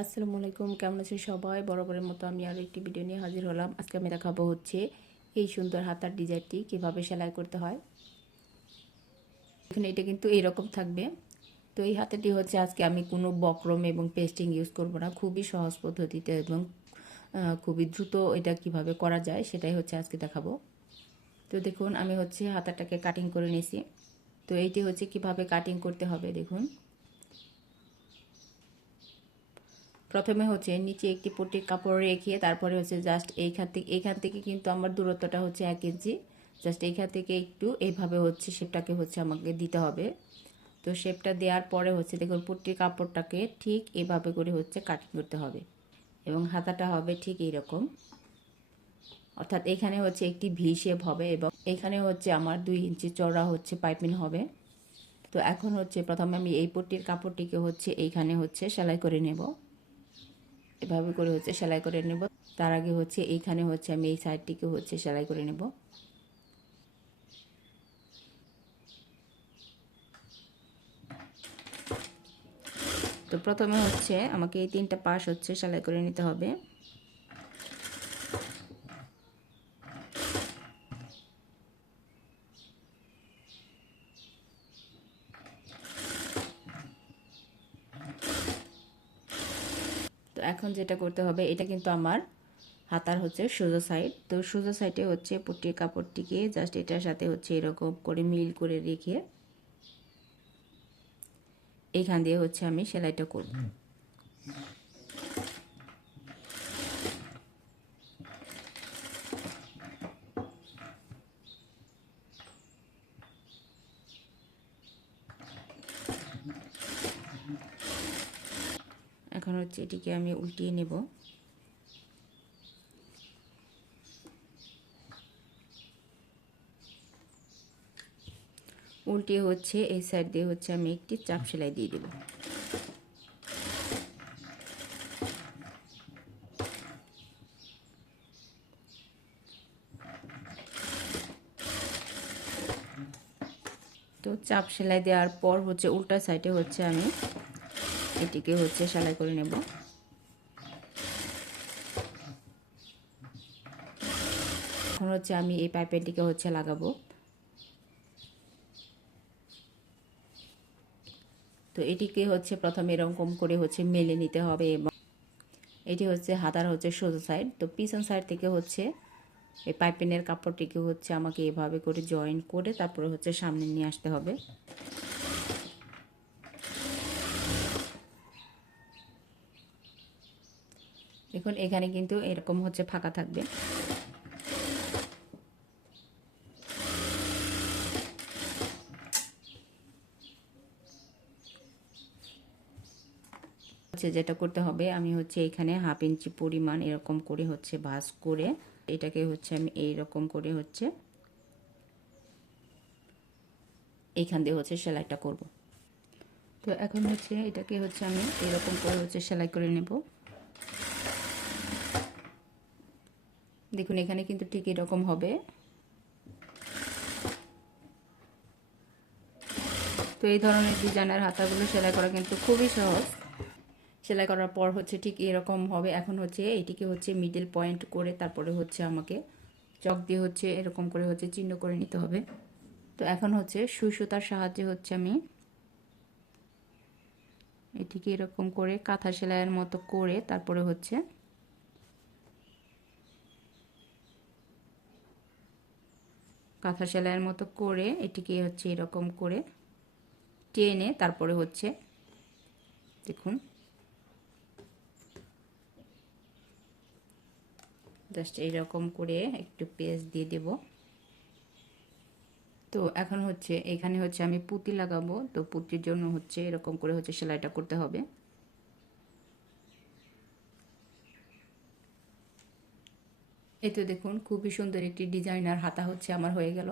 আসসালামু আলাইকুম, কেমন আছেন সবাই? বরাবরের মতো আমি আরও একটি ভিডিও নিয়ে হাজির হলাম। আজকে আমি দেখাবো হচ্ছে এই সুন্দর হাতার ডিজাইনটি কিভাবে সেলাই করতে হয়। এখানে এটা কিন্তু এইরকম থাকবে। তো এই হাতাটি হচ্ছে আজকে আমি কোনো বক্রম এবং পেস্টিং ইউজ করব না, খুবই সহজ পদ্ধতিতে এবং খুবই দ্রুত এটা কিভাবে করা যায় সেটাই হচ্ছে আজকে দেখাবো। তো দেখুন আমি হচ্ছে হাতাটাকে কাটিং করে নিয়েছি। তো এইটি হচ্ছে কিভাবে কাটিং করতে হবে দেখুন। প্রথমে হচ্ছে নিচে একটি পট্টির কাপড় রেখে তারপরে হচ্ছে জাস্ট এইখান থেকে কিন্তু আমার দূরত্বটা হচ্ছে 1 ইঞ্চি। জাস্ট এইখান থেকে একটু এইভাবে হচ্ছে শেপটাকে হচ্ছে আমাকে দিতে হবে। তো শেপটা দেওয়ার পরে হচ্ছে দেখুন পট্টির কাপড়টাকে ঠিক এইভাবে করে হচ্ছে কাটিং করতে হবে এবং হাতাটা হবে ঠিক এইরকম, অর্থাৎ এখানে হচ্ছে একটি ভি শেপ হবে এবং এখানে হচ্ছে আমার 2 ইঞ্চি চওড়া হচ্ছে পাইপিং হবে। তো এখন হচ্ছে প্রথমে আমি এই পট্টির কাপড়টিকে হচ্ছে এইখানে হচ্ছে সেলাই করে নেব। এভাবে করে হচ্ছে সেলাই করে নেব। তার আগে হচ্ছে এইখানে হচ্ছে আমি এই সাইডটিকে হচ্ছে সেলাই করে নেব। তো প্রথমে হচ্ছে আমাকে এই 3টা পাশ হচ্ছে সেলাই করে নিতে হবে। তো এখন যেটা করতে হবে, এটা কিন্তু আমার হাতার হচ্ছে সোজা সাইড। তো সোজা সাইডে হচ্ছে পট্টির কাপড়টিকে জাস্ট এটার সাথে হচ্ছে এরকম করে মিল করে রেখে এইখান দিয়ে হচ্ছে আমি সেলাইটা করব। এখন হচ্ছে এটিকে আমি উল্টিয়ে নেব। উল্টিয়ে হচ্ছে এই সাইড দিয়ে হচ্ছে আমি একটি চাপ সেলাই দিয়ে দেব। তো চাপ সেলাই দেওয়ার পর হচ্ছে উল্টা সাইডে হচ্ছে আমি এটিকে হচ্ছে সেলাই করে নেব। এখন হচ্ছে আমি এই পাইপিংটিকে হচ্ছে লাগাবো। তো এটিকে হচ্ছে প্রথমে এরকম করে হচ্ছে মেলে নিতে হবে এবং এটি হচ্ছে হাতার হচ্ছে সোজা সাইড। তো পিছন সাইড থেকে হচ্ছে এই পাইপিংয়ের কাপড়টিকে হচ্ছে আমাকে এভাবে করে জয়েন করে তারপরে হচ্ছে সামনে নিয়ে আসতে হবে। দেখুন এখানে কিন্তু এরকম হচ্ছে ফাঁকা থাকবে। হচ্ছে যেটা করতে হবে, আমি হচ্ছে এখানে 1/2 ইঞ্চি পরিমাণ এরকম করে হচ্ছে ভাঁজ করে এটাকে হচ্ছে আমি এইরকম করে হচ্ছে এইখান দিয়ে হচ্ছে সেলাইটা করব। তো এখন হচ্ছে এটাকে হচ্ছে আমি এরকম করে হচ্ছে সেলাই করে নেব। দেখুন এখানে কিন্তু ঠিক এরকম হবে। তো এই ধরনের ডিজাইনের হাতাগুলো সেলাই করা কিন্তু খুবই সহজ। সেলাই করার পর হচ্ছে ঠিক এরকম হবে। এখন হচ্ছে এটিকে হচ্ছে মিডল পয়েন্ট করে তারপরে হচ্ছে আমাকে চক দিয়ে হচ্ছে এরকম করে হচ্ছে চিহ্ন করে নিতে হবে। তো এখন হচ্ছে সুই সুতার সাহায্যে হচ্ছে আমি এটিকে এরকম করে কাঁথা সেলাইয়ের মতো করে তারপরে হচ্ছে কাঁথা সেলাইয়ের মতো করে এটিকে হচ্ছে এরকম করে টেনে তারপরে হচ্ছে দেখুন জাস্ট এইরকম করে একটু পেঁচ দিয়ে দেব। তো এখন হচ্ছে এখানে হচ্ছে আমি পুঁতি লাগাবো। তো পুঁতির জন্য হচ্ছে এরকম করে হচ্ছে সেলাইটা করতে হবে। এই তো দেখুন খুবই সুন্দর একটি ডিজাইনার হাতা হচ্ছে আমার হয়ে গেল।